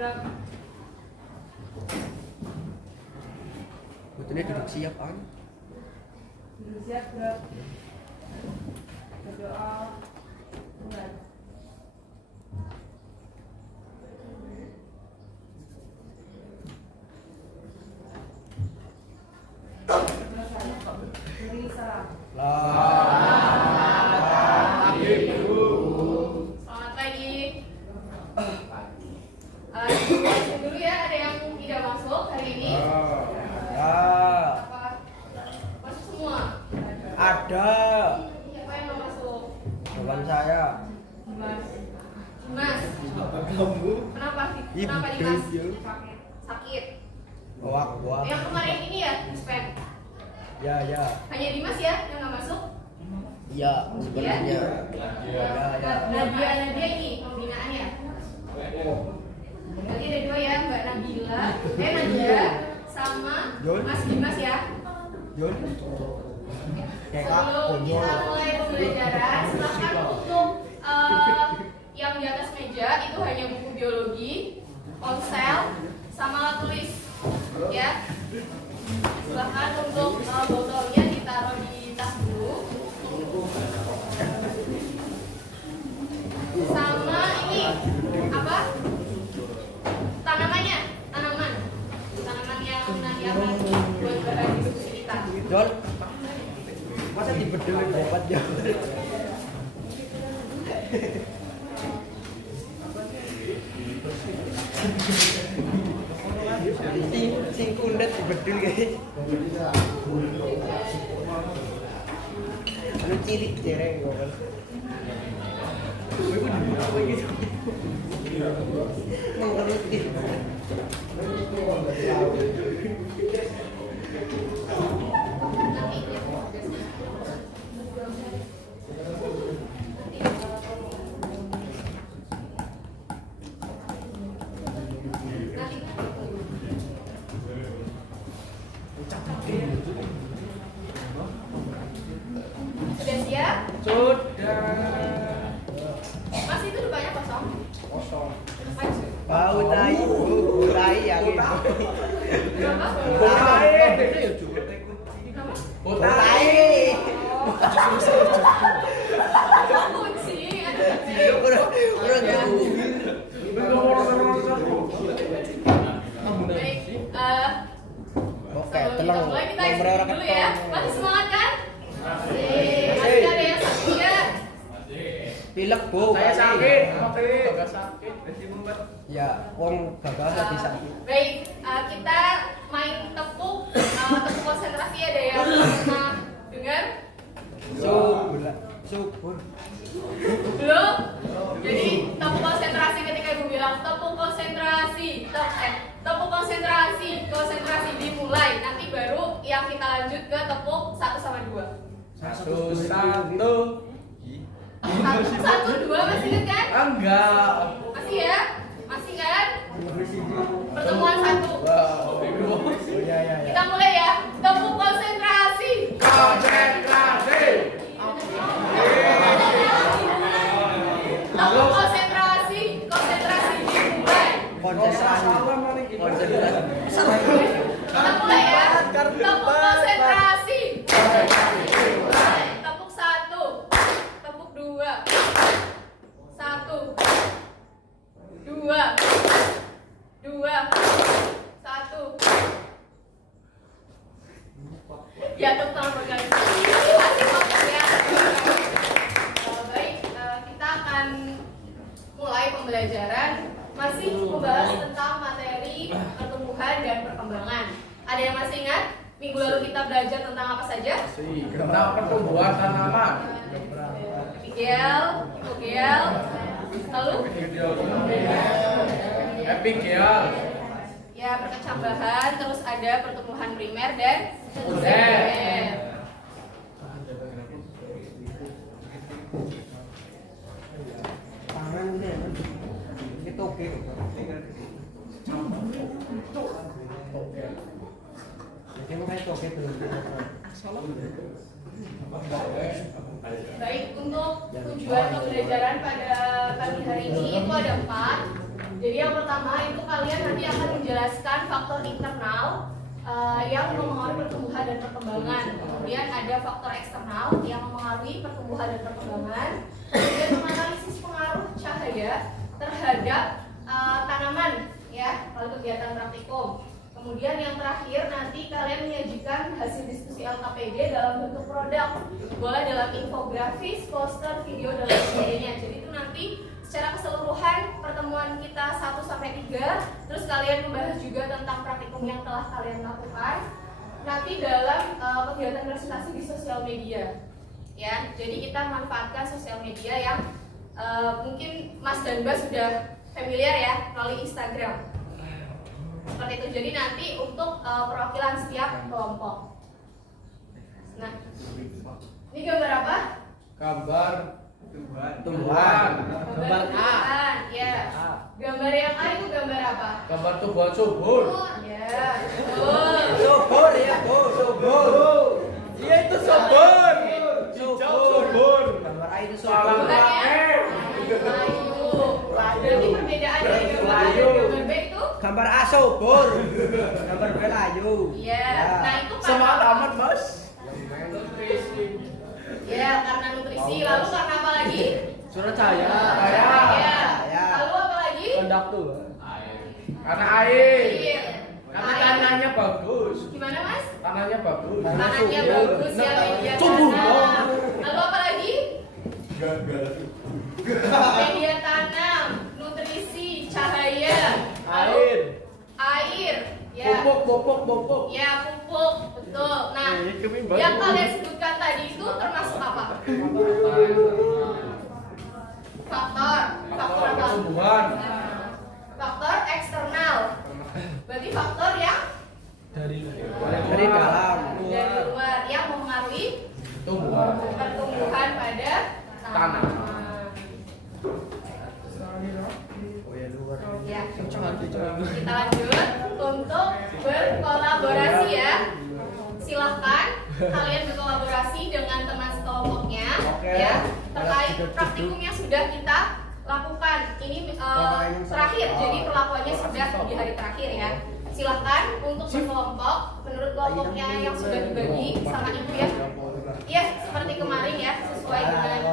gerak. Betulnya duduk siap kan? Duduk siap gerak. Berdoa. Mulai. Beri salam. Selamat pagi. Dulu ya, ada yang tidak masuk hari ini? Apa? Masuk semua? Ada. Siapa yang nggak masuk? Bukan saya. Dimas. Dimas. Kenapa? Ibu Kenapa Dimas? dulu. Sakit. Wah. Yang kemarin ini ya, spam. Ya. Hanya Dimas ya yang nggak masuk? Iya, sebenarnya. Nadia ini pembinaan ya? Berarti ada dua ya, Mbak Nabila, Nadia sama Jon. Mas Dimas ya. Jon. Sebelum kita mulai pembelajaran, silakan untuk yang di atas meja itu hanya buku biologi, ponsel, sama alat tulis, ya. Silakan untuk botolnya ditaruh di tas dulu. Sama ini apa? Tanaman yang nanti akan buat bahan diskusi kita. Jon. Masa dibedel dapat ya? Sing kundet dibedel guys. Anu cilik cereng kok. Mengerti. Sudah siap? Sudah. Mas itu depannya kosong. Bau tai, tai yang itu. Berapa? Tai. Kunci. Orang jauh. Baik. Oke, Sebelum tenang. kita mulai kita Nomor orang dulu ya. ketong. Masih semangat kan? Masih ada yang sakit ya? Pilek bu. Saya sakit, agak sakit. Ya, wong gagal tadi sakit. Baik, kita main tepuk konsentrasi. Ada yang pernah dengar? Subur. Belum? Jadi tepuk konsentrasi ketika ibu bilang tepuk konsentrasi, tepuk konsentrasi dimulai. Nanti baru yang kita lanjut ke tepuk 1 sama 2. Satu. 1, 2 masih ingat kan? Enggak. Masih ya? Masih kan? Pertemuan 1. Oh ya. Kita mulai ya. Tepuk konsentrasi. Konsentrasi. Tepuk konsentrasi dimulai. Konsentrasi. Kita mulai ya. Tepuk konsentrasi. Tepuk 1. Tepuk 2. 1. 2. 2. 1. Ya, tepuk tangan berkali. Masih fokus ya. Baik, kita akan mulai pembelajaran. Masih membahas tentang materi pertumbuhan dan perkembangan. Ada yang masih ingat? Minggu lalu kita belajar tentang apa saja? Tentang pertumbuhan tanaman. Epigel, hipogel, lalu Epigel. ya perkecambahan, terus ada pertumbuhan primer dan Sekunder. Tangan ini itu oke. Jadi makanya oke belum. Baik, untuk tujuan pembelajaran pada pagi hari ini itu ada 4. Jadi yang pertama itu kalian nanti akan menjelaskan faktor internal yang mempengaruhi pertumbuhan dan perkembangan. Kemudian ada faktor eksternal yang mempengaruhi pertumbuhan dan perkembangan. Kemudian menganalisis pengaruh cahaya terhadap tanaman, ya, kalau kegiatan praktikum. Kemudian yang terakhir nanti kalian menyajikan hasil diskusi LKPD dalam bentuk produk, boleh dalam infografis, poster, video dan lain sebagainya. Jadi itu nanti secara keseluruhan pertemuan kita 1 sampai 3, terus kalian membahas juga tentang praktikum yang telah kalian lakukan nanti dalam kegiatan presentasi di sosial media. Ya, jadi kita manfaatkan sosial media yang mungkin Mas dan Mbak sudah familiar ya melalui Instagram. Seperti itu. Jadi nanti untuk perwakilan setiap kelompok. Nah, ini gambar apa? Gambar Tumbuhan. Gambar A. Ya. Gambar yang A itu gambar apa? Gambar tumbuhan subur. Ya, betul. Subur ya, Bu. Subur. Iya itu subur. Hijau subur. Gambar A itu Salam subur. pakai. Jadi perbedaan dari gambar A dan gambar B itu? Gambar A subur. Gambar B layu. Iya. Nah, itu Semangat karena amat, Mas. ya, karena nutrisi. Lalu karena apa lagi? Surat saya. Ya. Lalu apa lagi? Konduktor. Karena air. Air. Karena Air. tanahnya bagus. Gimana, Mas? Tanahnya bagus. Tanahnya subur. bagus ya, media Subur. tanam. Lalu apa lagi? Media tanam, nutrisi, cahaya, lalu air, ya. Pupuk. Ya, pupuk, betul. Nah, yang kalian sebutkan tadi itu termasuk apa? Faktor apa? Pertumbuhan. Faktor eksternal. Berarti faktor yang Dari dalam. dari luar yang mempengaruhi Tumbuhan. pertumbuhan pada Tanah. Ya. Kita lanjut untuk berkolaborasi ya. Silahkan kalian berkolaborasi dengan teman sekelompoknya ya terkait praktikum yang sudah kita lakukan. Ini terakhir, jadi perlakuannya sudah di hari terakhir ya. Silahkan untuk berkelompok menurut kelompoknya yang sudah dibagi sama ibu ya. Iya, seperti kemarin ya, sesuai dengan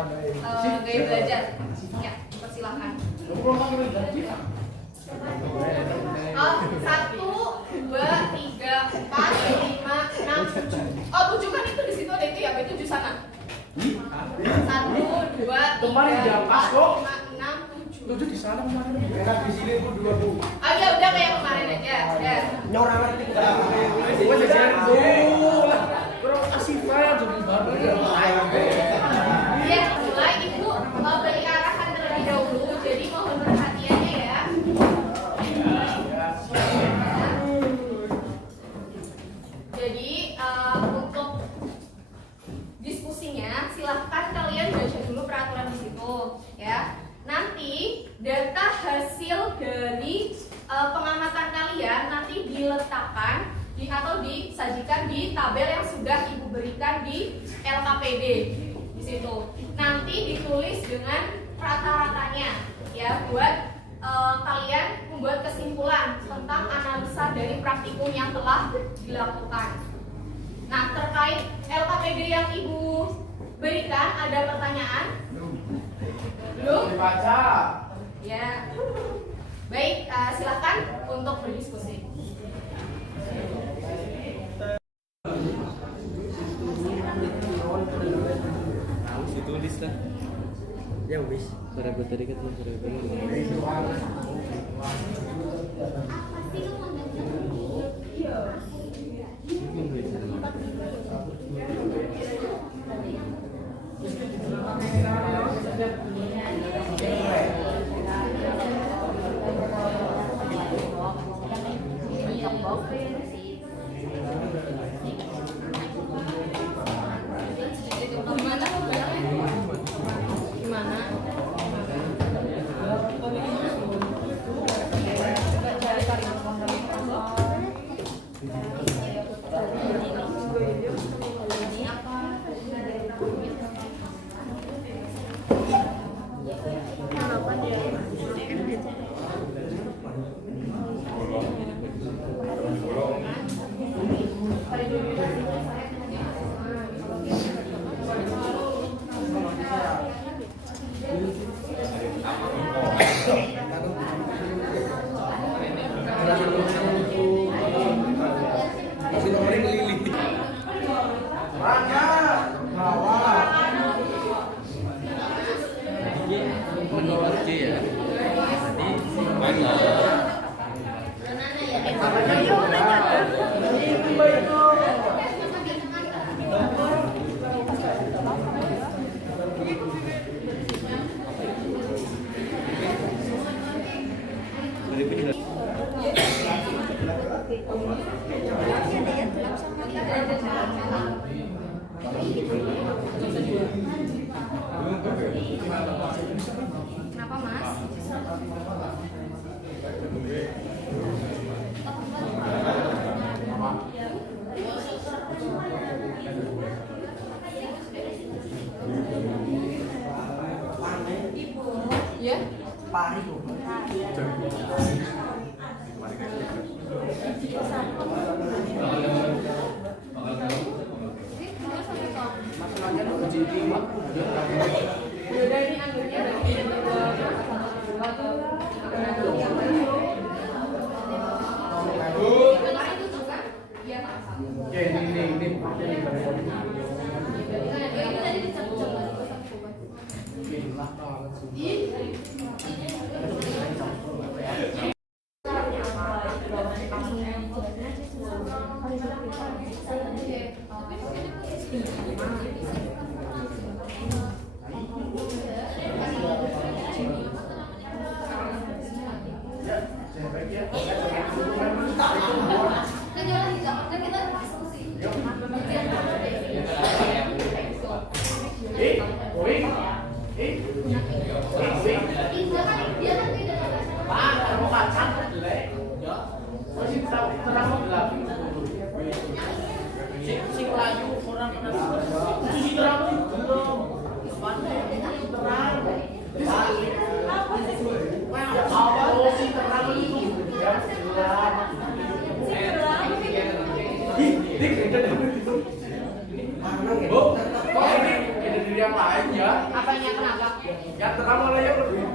gaya belajar. Ya, persilahkan. 1, 2, 3, 4, 5, 6, 7. Oh, 7 kan itu di situ ada itu ya, B7 sana. 1, 2, 3, Kemarin dia pas kok. 4, 5, 6, 7. 7 di sana kemarin. Di sini pun 2. Oh ya udah kayak kemarin aja. Udah. Nyorang ngerti. Gue jajan lah. Kurang kasih file jadi baru. Iya, mulai ibu beri arahan terlebih dahulu, jadi mohon perhatiannya ya. Jadi untuk diskusinya silahkan kalian baca dulu peraturan di situ ya. Nanti data hasil dari pengamatan kalian nanti diletakkan atau disajikan di tabel yang sudah ibu berikan di LKPD di situ. Nanti ditulis dengan rata-ratanya ya buat kalian membuat kesimpulan tentang analisa dari praktikum yang telah dilakukan. Nah, terkait LKPD yang ibu berikan ada pertanyaan? Belum? Dibaca. Ya. Baik, silakan untuk berdiskusi. Tulis lah. Ya wis, berapa tadi kan berapa? Oke ya. Tadi Kenapa Mas? Ya? Masalahnya lu jadi Udah ini anggurnya dari ya ini yang lain ya. Apanya kenapa? Yang terang malah yang lebih.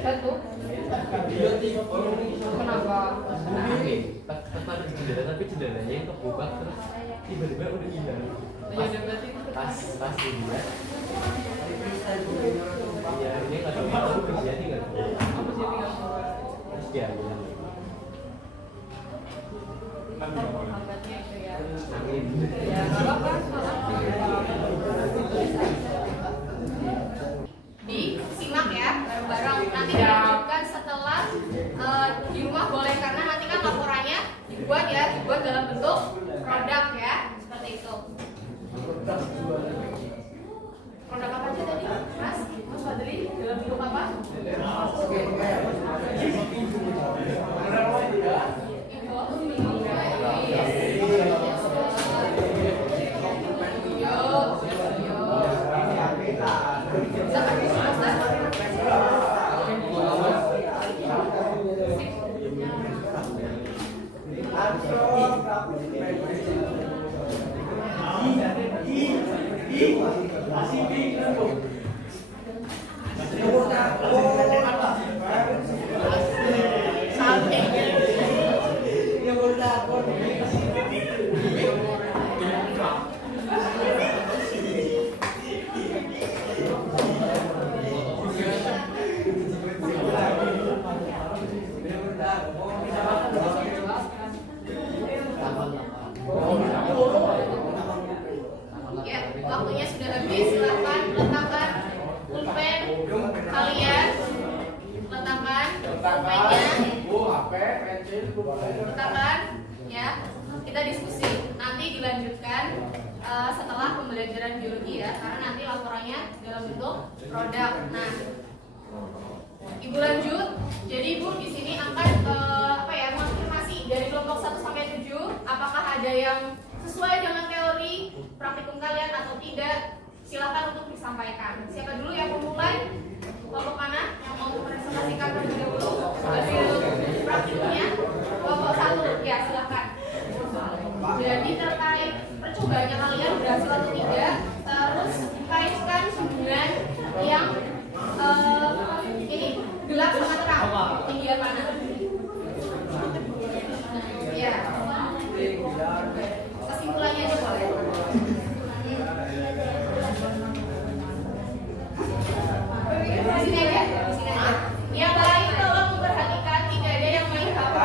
Satu. Kenapa? Tempat jendela tapi jendelanya yang kebuka terus tiba-tiba udah hilang. Ya udah berarti Pas dilihat. Ya ini nggak tahu itu kerja tinggal. apa sih tinggal? Terus dia bilang Penghambatnya itu ya. angin. Ya nggak apa-apa. Disimak ya bareng-bareng. Nanti dilanjutkan setelah di rumah boleh karena nanti kan laporannya dibuat dalam bentuk produk ya seperti itu. Produk apa aja tadi, Mas Fadli? Dalam bentuk apa? Ya, waktunya sudah habis. Silakan letakkan pulpen kalian. Letakkan pulpennya. Letakkan ya. Kita diskusi. Nanti dilanjutkan setelah pembelajaran biologi ya, karena nanti laporannya dalam bentuk produk. Nah, Ibu lanjut. Jadi Ibu di sini akan mengonfirmasi dari kelompok 1 sampai 7 apakah ada yang sesuai dengan teori praktikum kalian atau tidak. Silakan untuk disampaikan. Siapa dulu yang memulai? Kelompok mana yang mau mempresentasikan terlebih dahulu hasil praktikumnya? Kelompok 1. Ya, silakan. Jadi terkait percobaannya kalian berhasil atau tidak, terus kaitkan dengan yang ini gelap sama terang, tinggian mana? Ya, kesimpulannya aja boleh. Di sini aja, di sini aja. Yang lain tolong memperhatikan, tidak ada yang main HP.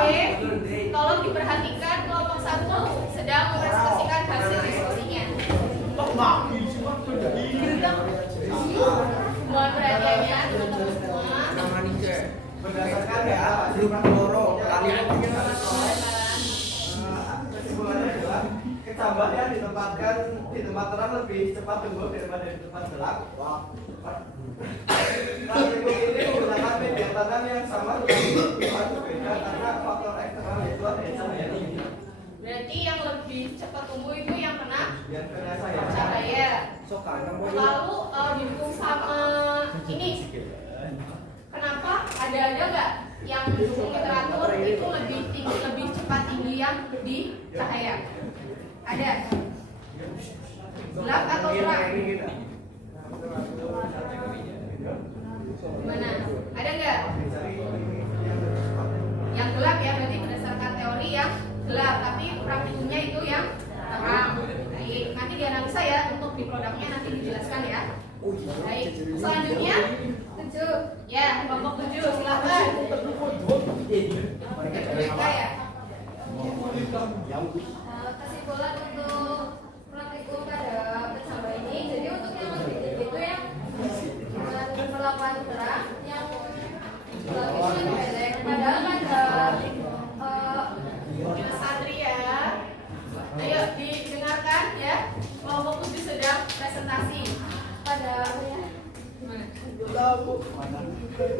Tolong diperhatikan, kelompok 1 sedang mempresentasikan hasil diskusinya. Mohon perhatiannya teman-teman semua. Berdasarkan ya grup loro kalian Kesimpulannya adalah kecambahnya ditempatkan di tempat terang lebih cepat tumbuh daripada di tempat gelap. Praktikum ini menggunakan media tanam yang sama tetapi berbeda karena faktor eksternal yaitu adanya cahaya tinggi. Berarti yang lebih cepat tumbuh itu yang kena Yang kena saya. cahaya. Lalu didukung sama ini. Kenapa? Ada nggak yang mendukung literatur itu lebih tinggi, lebih cepat tinggi yang di cahaya? Ada? Gelap atau terang? Mana? Ada nggak? Yang gelap ya, berarti berdasarkan teori yang gelap, tapi praktikumnya itu yang terang. Baik, nanti dianalisa ya, untuk di produknya nanti dijelaskan ya. Baik, selanjutnya 7. Ya, kelompok 7 silakan. Mereka ya. Kesimpulan untuk praktikum pada bersama ini. Jadi untuk yang lebih tinggi itu yang perlakuan terang, yang lebih pendek. Padahal ada Mas Andri ya. Ayo didengarkan ya. Kelompok 7 sedang presentasi pada apa ya?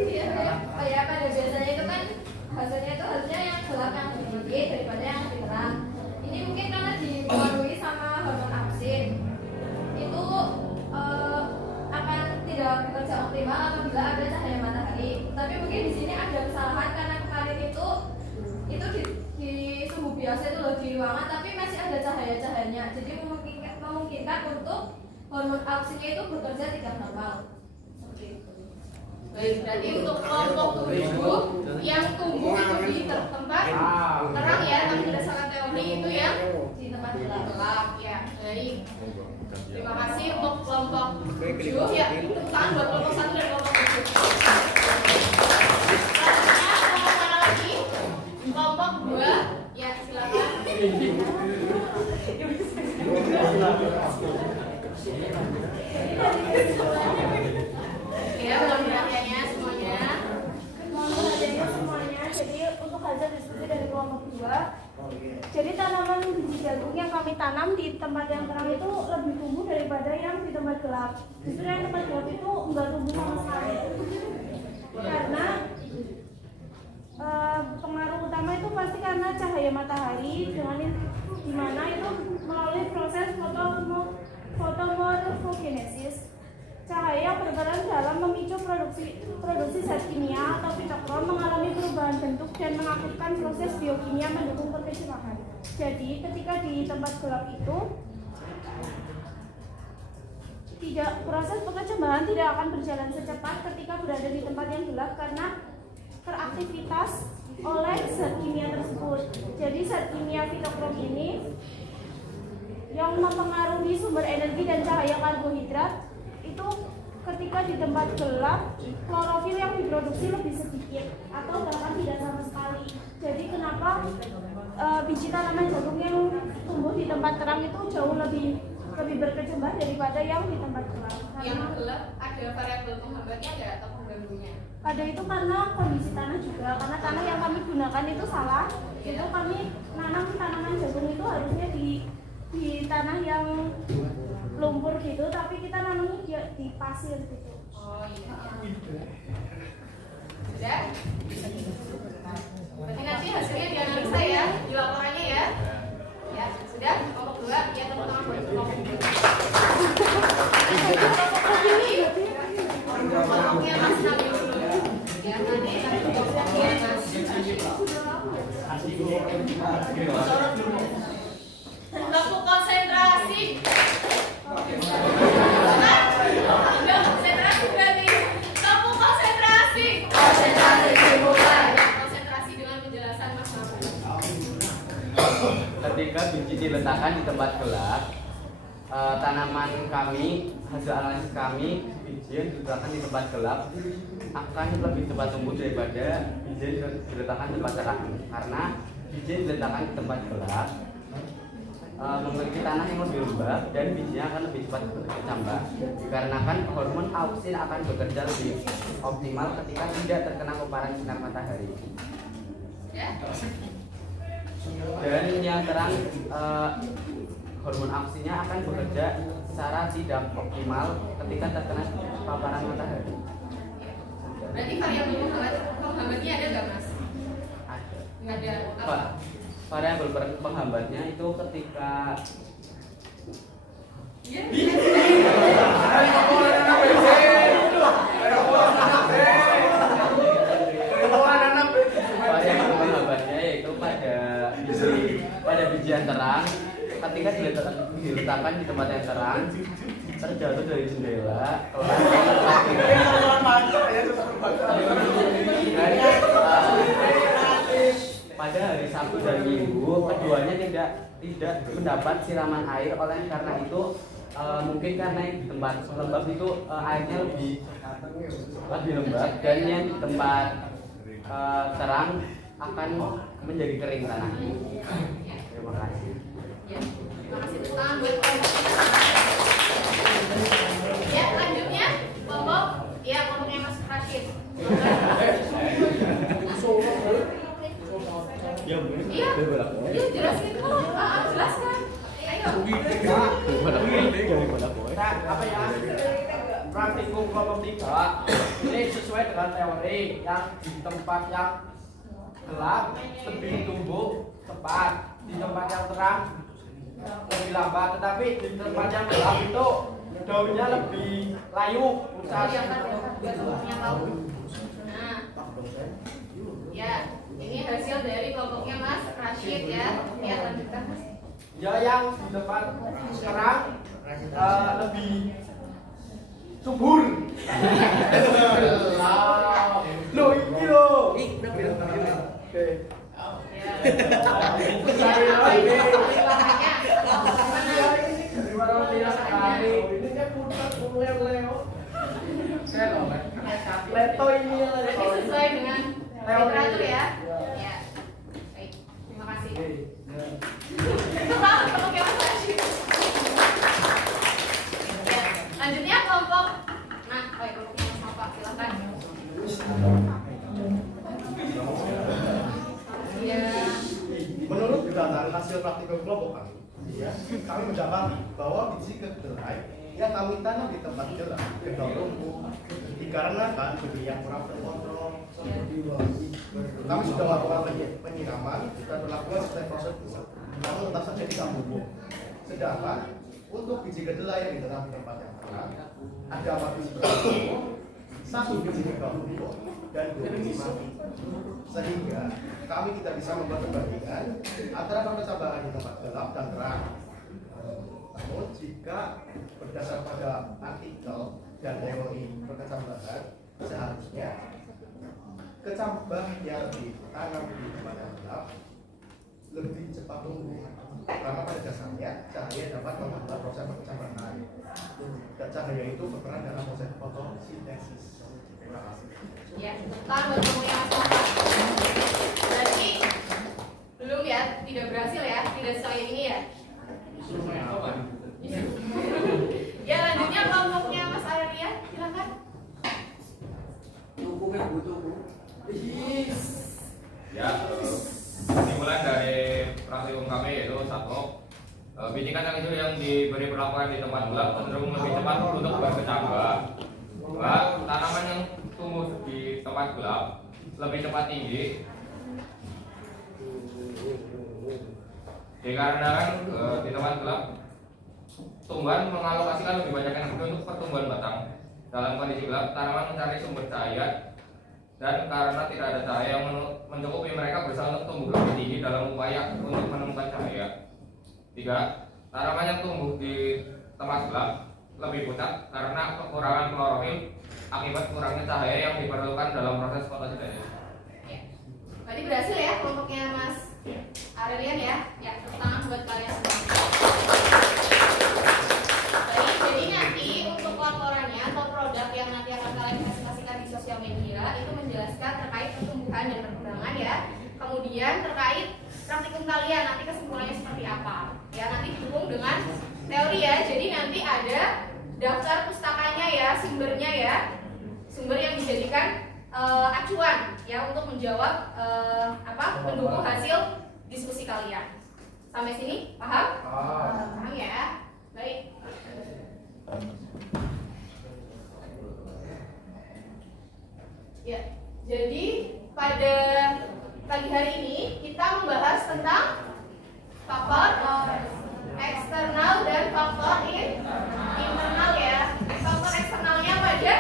Iya, pada biasanya itu kan hasilnya itu harusnya yang gelap yang lebih tinggi daripada yang lebih terang. Ini mungkin karena dipengaruhi sama hormon auksin. Itu akan tidak bekerja optimal apabila ada cahaya matahari. Tapi mungkin di sini ada kesalahan karena kemarin itu di suhu biasa itu loh di ruangan, tapi masih ada cahaya-cahayanya. Jadi memungkinkan untuk hormon auksinya itu bekerja tidak normal. Seperti itu. Baik, berarti untuk kelompok 7 yang tumbuh itu di tempat terang ya, tapi berdasarkan teori itu yang di tempat gelap ya. Baik. Terima kasih untuk kelompok 7 ya. Tepuk tangan buat kelompok 1 dan kelompok 7. Selanjutnya kelompok mana lagi? Kelompok 2 ya, silakan. Ya, belum perhatiannya semuanya. Mohon perhatiannya semuanya. Jadi untuk hasil diskusi dari kelompok 2, jadi tanaman biji jagung yang kami tanam di tempat yang terang itu lebih tumbuh daripada yang di tempat gelap. Justru yang tempat gelap itu enggak tumbuh sama sekali. Karena pengaruh utama itu pasti karena cahaya matahari dengan dimana itu melalui proses fotomorfogenesis. Cahaya berperan dalam memicu produksi zat kimia atau fitokrom mengalami perubahan bentuk dan mengaktifkan proses biokimia mendukung perkecilakan. Jadi ketika di tempat gelap itu proses perkecambahan tidak akan berjalan secepat ketika berada di tempat yang gelap karena teraktivitas oleh zat kimia tersebut. Jadi zat kimia fitokrom ini yang mempengaruhi sumber energi dan cahaya karbohidrat itu ketika di tempat gelap klorofil yang diproduksi lebih sedikit atau bahkan tidak sama sekali. Jadi kenapa biji tanaman jagung yang tumbuh di tempat terang itu jauh lebih berkecambah daripada yang di tempat gelap? Yang gelap ada variabel penghambatnya nggak atau pengganggunya? Ada itu karena kondisi tanah juga, karena tanah yang kami gunakan itu salah. Itu kami nanam tanaman jagung itu harusnya di tanah yang lumpur gitu, tapi kita nanamnya di pasir gitu. Oh iya. Sudah? Berarti nanti hasilnya dianalisa ya, di laporannya ya. Ya, sudah. Kelompok 2, ya tepuk tangan buat kelompok 2. Kelompoknya Mas Nabil dulu. Ya, nanti kelompoknya Mas. Kelompok konsentrasi. Konsentrasi berarti. Kelompok konsentrasi. Konsentrasi dimulai. Konsentrasi dengan penjelasan Mas Nabil. Ketika biji diletakkan di tempat gelap, tanaman kami, hasil analisis kami, biji yang diletakkan di tempat gelap akan lebih cepat tumbuh daripada biji yang diletakkan di tempat terang. Karena biji yang diletakkan di tempat gelap memiliki tanah yang lebih lembab dan bijinya akan lebih cepat berkecambah. Dikarenakan hormon auksin akan bekerja lebih optimal ketika tidak terkena paparan sinar matahari. Ya. Dan yang terang, hormon auksinya akan bekerja secara tidak optimal ketika terkena paparan matahari. Berarti variabel penghambatnya ada nggak Mas? Ada. Nggak ada. Apa? Variabel penghambatnya itu ketika Iya. variabel penghambatnya yaitu pada biji yang terang, ketika diletakkan di tempat yang terang, terjatuh dari jendela, pada hari Sabtu dan Minggu keduanya tidak mendapat siraman air. Oleh karena itu mungkin karena yang di tempat lembab itu airnya lebih lembab, dan yang di tempat terang akan menjadi kering tanahnya. Terima kasih. Ya. Terima kasih tepuk tangan buat kelompok kita. Ya, lanjutnya kelompoknya Mas Rashid. Iya, jelasin dulu. Jelaskan. Ayo. Nah, apa ya? Praktikum kelompok 3 ini sesuai dengan teori yang di tempat yang gelap lebih tumbuh cepat, di tempat yang terang lebih lambat. Tetapi di tempat yang gelap itu daunnya lebih layu. Nah, ya, ini hasil dari kelompoknya Mas Rashid ya. Ya, lanjutkan Mas. Ya, yang di tempat terang lebih subur. Loh, ini loh. Oke. Ini kan putar leo. Saya loh, leto ini Berarti sesuai dengan literatur ya. Ya. Baik, terima kasih. Itu banget kalau kayak Mas Rashid. Ya, lanjutnya kelompok. Nah, kelompoknya Mas Nova, silakan. Ya. Menurut berdasarkan hasil praktikum kelompok kami mendapati bahwa biji kedelai yang kami tanam di tempat gelap gagal tumbuh dikarenakan bibit yang kurang terkontrol. Kami sudah melakukan penyiraman dan melakukan setiap proses namun tetap saja tidak tumbuh. Sedangkan untuk biji kedelai yang ditanam di tempat yang terang ada 4 biji bertumbuh, 1 biji gagal tumbuh dan 2 biji mati. Sehingga kami tidak bisa membuat perbandingan antara perkecambahan di tempat gelap dan terang. Namun jika berdasar pada artikel dan teori perkecambahan, seharusnya kecambah yang ditanam di tempat yang gelap lebih cepat tumbuh karena pada dasarnya cahaya dapat mempercepat proses perkecambahan dan cahaya itu berperan dalam proses fotosintesis. Terima kasih. Ya, tekan bertemunya Mas Nova. Berarti belum ya, tidak berhasil ya, tidak sesuai ini ya. Ya, lanjutnya kelompoknya Mas Arya, silakan. Ya, dimulai dari praktikum kami yaitu 1. Biji kacang hijau yang diberi perlakuan di tempat gelap cenderung lebih cepat untuk berkecambah. 2. Tanaman yang tumbuh di tempat gelap lebih cepat tinggi dikarenakan di tempat gelap tumbuhan mengalokasikan lebih banyak energi untuk pertumbuhan batang. Dalam kondisi gelap, tanaman mencari sumber cahaya dan karena tidak ada cahaya yang mencukupi, mereka berusaha untuk tumbuh lebih tinggi dalam upaya untuk menemukan cahaya. 3. Tanaman yang tumbuh di tempat gelap lebih pucat karena kekurangan klorofil akibat kurangnya cahaya yang diperlukan dalam proses fotosintesis. Ya. Berarti berhasil ya kelompoknya Mas Aurelian ya. Ya, tepuk tangan buat kalian semua. Baik, jadi nanti untuk laporannya atau produk yang nanti akan kalian presentasikan di sosial media itu menjelaskan terkait pertumbuhan dan perkembangan ya. Kemudian terkait praktikum kalian nanti kesimpulannya seperti apa. Ya, nanti didukung dengan teori ya. Jadi nanti ada daftar pustakanya ya, sumbernya ya. Sumber yang dijadikan acuan ya untuk menjawab mendukung hasil diskusi kalian. Sampai sini paham? Paham ya. Baik. Ya, jadi pada pagi hari ini kita membahas tentang faktor eksternal dan faktor internal ya. Faktor eksternalnya apa aja?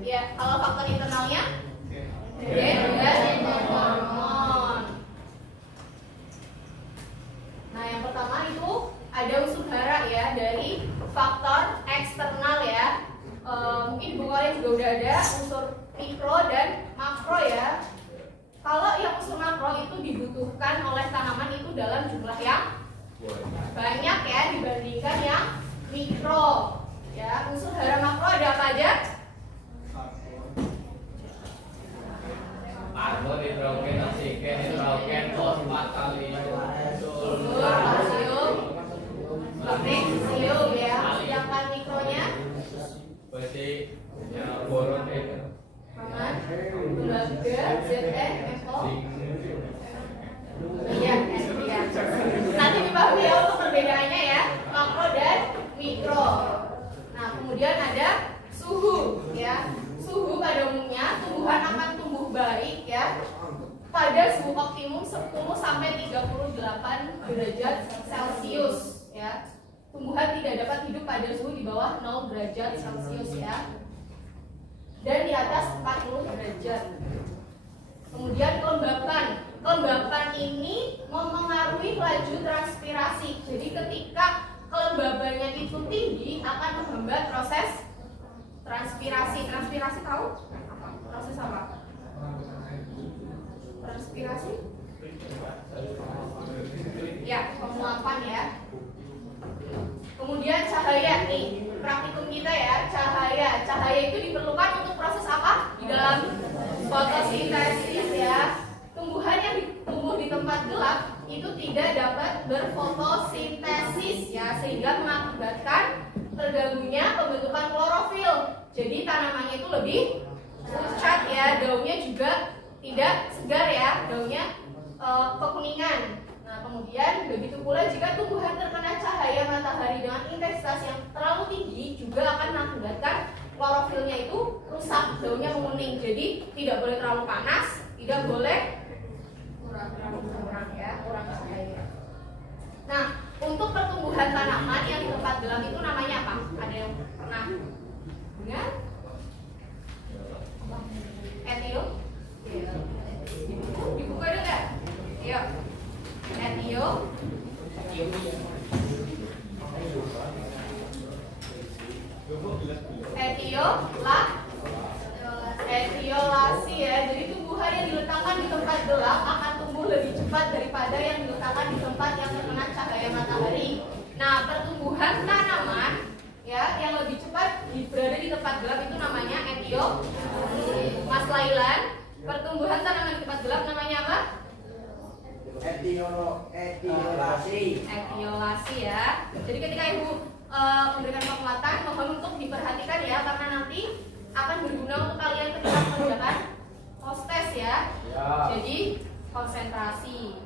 Ya, kalau faktor internalnya gen dan hormon. Nah, yang pertama itu ada unsur hara ya dari faktor eksternal ya. Mungkin Bu Korea juga udah ada unsur mikro dan makro ya. Kalau yang unsur makro itu dibutuhkan oleh tanaman itu dalam jumlah yang banyak ya dibandingkan yang mikro. Ya, unsur hara makro ada apa aja? Karbon, hidrogen, oksigen, nitrogen, fosfat, kalium, Kalsium, magnesium ya. Sedangkan mikronya besi, boron, aman, tembaga, Zn, FO. Iya, iya. Nanti dipahami ya untuk perbedaannya ya, makro dan mikro. Nah, kemudian ada suhu ya. Suhu pada umumnya tumbuhan akan tumbuh baik ya pada suhu optimum 10 sampai 38 derajat Celcius ya. Tumbuhan tidak dapat hidup pada suhu di bawah 0 derajat Celcius ya. Dan di atas 40 derajat. Kemudian kelembapan kelembapan ini mempengaruhi laju transpirasi. Jadi ketika kelembabannya itu tinggi akan menghambat proses transpirasi. Transpirasi tahu? Apa? Proses apa? Transpirasi? Ya, penguapan ya. Kemudian cahaya nih, praktikum kita ya, cahaya. Cahaya itu diperlukan untuk proses apa? Di dalam fotosintesis ya. Tumbuhan yang tumbuh di tempat gelap itu tidak dapat berfotosintesis ya, sehingga mengakibatkan terganggunya pembentukan klorofil. Jadi tanamannya itu lebih pucat ya, daunnya juga tidak segar ya, daunnya kekuningan. Nah, kemudian begitu pula jika tumbuhan terkena cahaya matahari dengan intensitas yang terlalu tinggi juga akan mengakibatkan klorofilnya itu rusak, daunnya menguning. Jadi tidak boleh terlalu panas, tidak boleh kurang ya, kurang cahaya. Nah, untuk pertumbuhan tanaman yang di tempat gelap itu namanya apa? Ada yang pernah dengar? Etio? Di buku ada nggak? Ayo. Etio. Etiolasi ya. Jadi tumbuhan yang diletakkan di tempat gelap akan tumbuh lebih cepat daripada yang diletakkan di tempat yang terkena cahaya matahari. Nah, pertumbuhan tanaman ya yang lebih cepat berada di tempat gelap itu namanya Mas Lailan, pertumbuhan tanaman di tempat gelap namanya apa? Etiolasi ya. Jadi ketika ibu memberikan penguatan, mohon untuk diperhatikan ya, karena nanti akan berguna untuk kalian ketika mengerjakan postes ya. Jadi konsentrasi.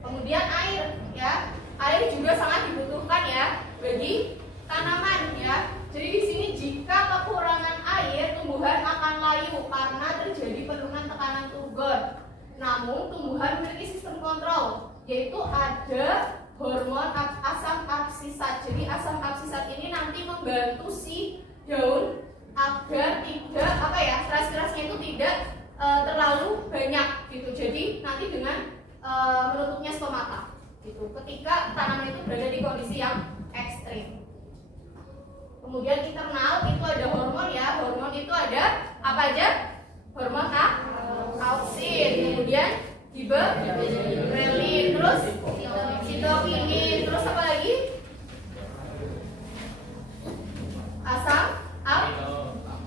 Kemudian air ya, air juga sangat dibutuhkan ya bagi tanaman ya. Jadi di sini jika kekurangan air, tumbuhan akan layu karena terjadi penurunan tekanan turgor. Namun tumbuhan memiliki sistem kontrol, yaitu ada hormon asam absisat. Jadi asam absisat ini nanti membantu si daun agar tidak transpirasinya itu tidak terlalu banyak gitu. Jadi nanti dengan menutupnya stomata gitu. Ketika tanaman itu berada di kondisi yang ekstrim. Kemudian internal itu ada hormon ya. Hormon itu ada apa aja? Hormon auksin, kemudian giberelin, terus sitokinin, terus apa lagi? Asam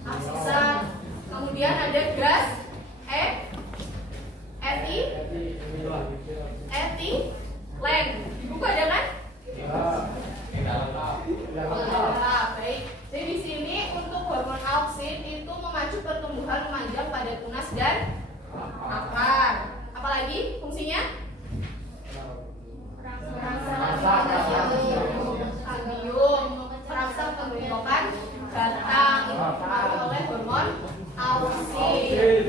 absisat. Kemudian ada gas etilen. Di buku ada kan? Baik. Jadi di sini untuk hormon auksin itu memacu pertumbuhan memanjang pada tunas dan akar. Apalagi fungsinya? Merangsang pembentukan batang itu dipengaruhi oleh hormon auksin.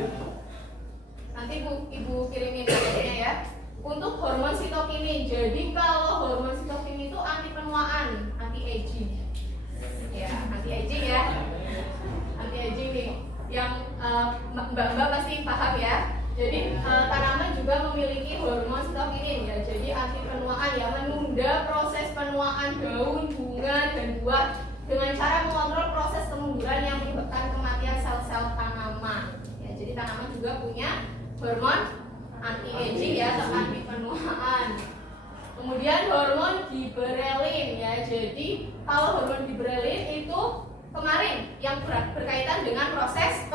Nanti ibu kirimin datanya ya. Untuk hormon sitokinin, jadi kalau hormon sitokinin itu anti penuaan, anti aging. Ya, anti aging ya. Anti aging nih. Yang mbak-mbak pasti paham ya. Jadi tanaman juga memiliki hormon sitokinin ya. Jadi anti penuaan ya, menunda proses penuaan daun, bunga dan buah dengan cara mengontrol proses kemunduran yang menyebabkan kematian sel-sel tanaman. Ya, jadi tanaman juga punya hormon anti aging ya atau anti penuaan. Kemudian hormon giberelin ya. Jadi kalau hormon giberelin itu kemarin yang berkaitan dengan proses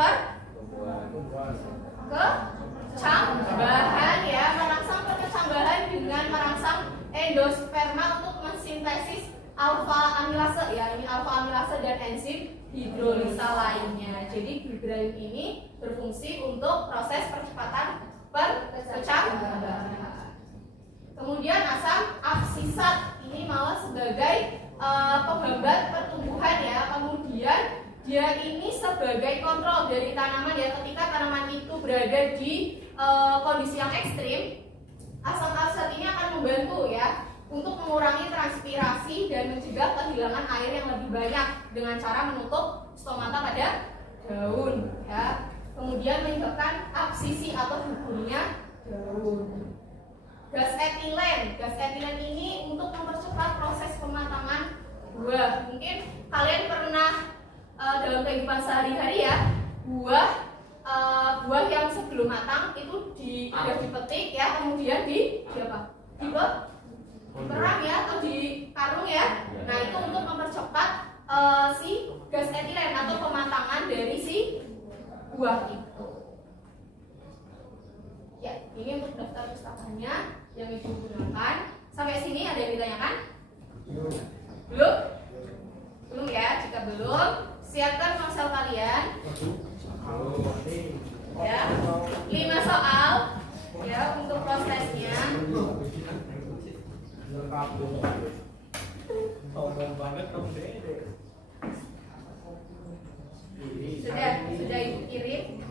kecambahan ya, merangsang perkecambahan dengan merangsang endosperma untuk mensintesis alfa amilase ya. Ini alfa amilase dan enzim hidrolisa lainnya. Jadi giberelin ini berfungsi untuk proses percepatan perkecambahan. Kemudian asam absisat ini malah sebagai penghambat pertumbuhan ya. Kemudian dia ini sebagai kontrol dari tanaman ya. Ketika tanaman itu berada di kondisi yang ekstrim, asam absisat ini akan membantu ya untuk mengurangi transpirasi dan mencegah kehilangan air yang lebih banyak dengan cara menutup stomata pada daun ya. kemudian menyebabkan absisi atau gugurnya daun. Gas etilen ini untuk mempercepat proses pematangan buah. Mungkin kalian pernah dalam kehidupan sehari-hari ya, buah yang sebelum matang itu udah dipetik ya, kemudian diperam ya atau dikarung ya. Nah itu untuk mempercepat si gas etilen atau pematangan dari si buah itu. Ya, ini untuk daftar pustakannya yang ibu gunakan. Sampai sini ada yang ditanyakan? Belum? Belum ya? Jika belum, siapkan ponsel kalian. Ya, 5 soal ya untuk prosesnya. Sudah ibu kirim.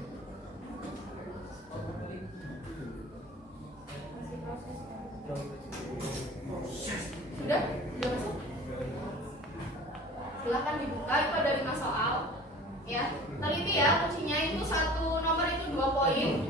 Sudah masuk. Silahkan dibuka, itu ada 5 soal. Ya, teliti ya, kuncinya itu satu nomor itu 2 poin.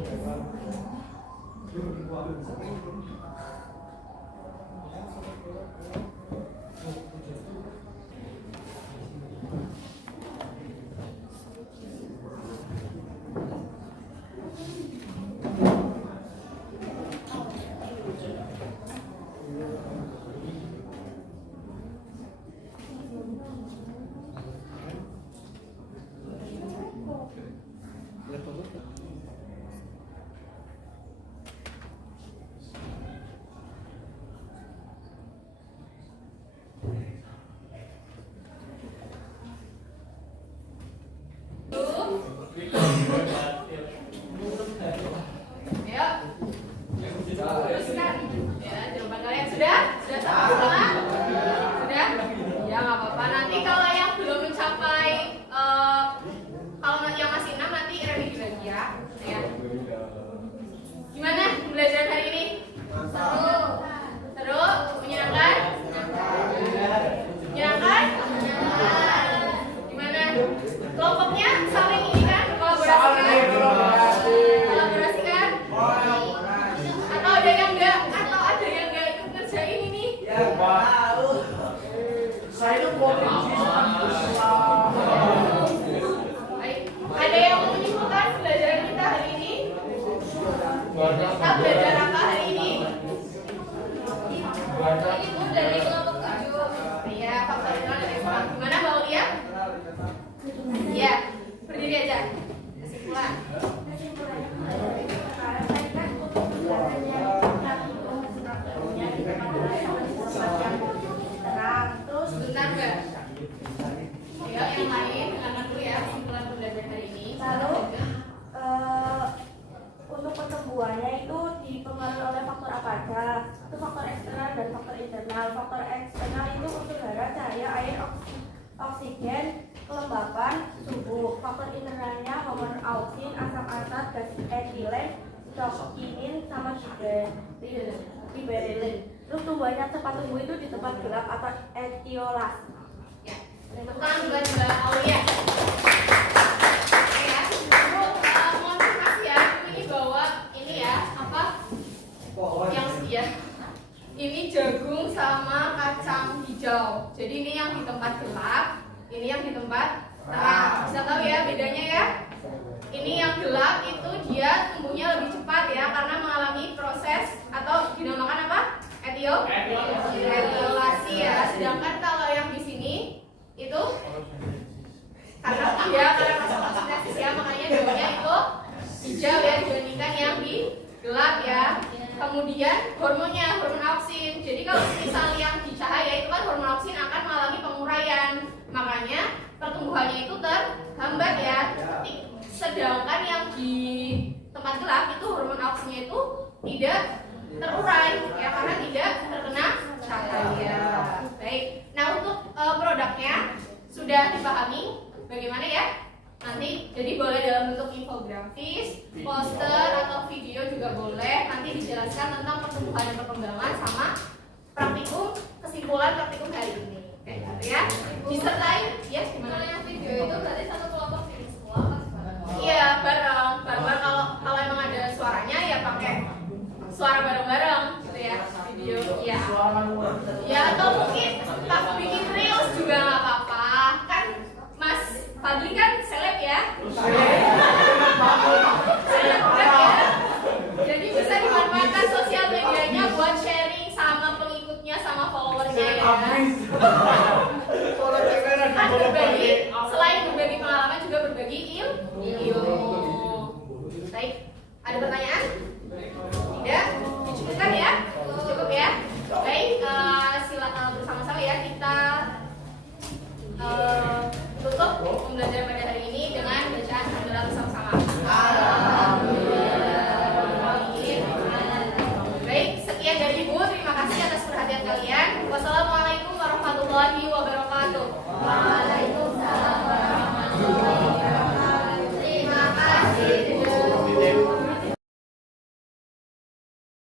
Ada yang mau menyimpulkan pelajaran kita hari ini? Kita belajar apa hari ini? Itu dari kelompok 7. Ya, faktor internal dari kelompok. Gimana Mbak Ulia? Ya, berdiri aja. Kesimpulan. Terus bentar nggak? Ya, yang lain dengarkan dulu ya kesimpulan pembelajaran hari ini. Lalu untuk pertumbuhannya itu dipengaruhi oleh faktor apa aja? Itu faktor eksternal dan faktor internal. Faktor eksternal itu unsur hara, cahaya, air, oksigen, kelembapan, suhu. Faktor internalnya hormon auksin, asam atat, gas etilen, stokinin, sama liberilin. Terus tumbuhannya tempat tumbuh itu di tempat gelap atau etiolasi. Ya, tepuk tangan buat Mbak Aulia. Oke ya, mohon kasih ya, ini bawa ini ya, apa? Yang ya, ini jagung sama kacang hijau. Jadi ini yang di tempat gelap, ini yang di tempat terang. Bisa tahu ya bedanya ya? Ini yang gelap itu dia tumbuhnya lebih cepat ya, karena mengalami proses atau dinamakan apa? Etiolasi ya. Sedangkan kalau yang di sini itu karena proses oksidasis ya, makanya daunnya itu hijau ya dibandingkan yang di gelap ya. Kemudian hormonnya, hormon auksin. Jadi kalau misal yang di cahaya itu kan hormon auksin akan mengalami penguraian, makanya pertumbuhannya itu terhambat ya. Sedangkan yang di tempat gelap itu hormon auksinnya itu tidak terurai ya, karena tidak terkena cahaya. Baik. Nah, untuk produknya sudah dipahami bagaimana ya? Nanti jadi boleh dalam bentuk infografis, poster atau video juga boleh. Nanti dijelaskan tentang pertumbuhan dan perkembangan sama praktikum, kesimpulan praktikum hari ini. Oke, gitu ya. Disertai ya gimana? Yang video itu berarti satu kelompok ini semua kan? Iya, bareng. Pola cemeran Kan berbagi, selain berbagi pengalaman juga berbagi ilmu. Baik, ada pertanyaan?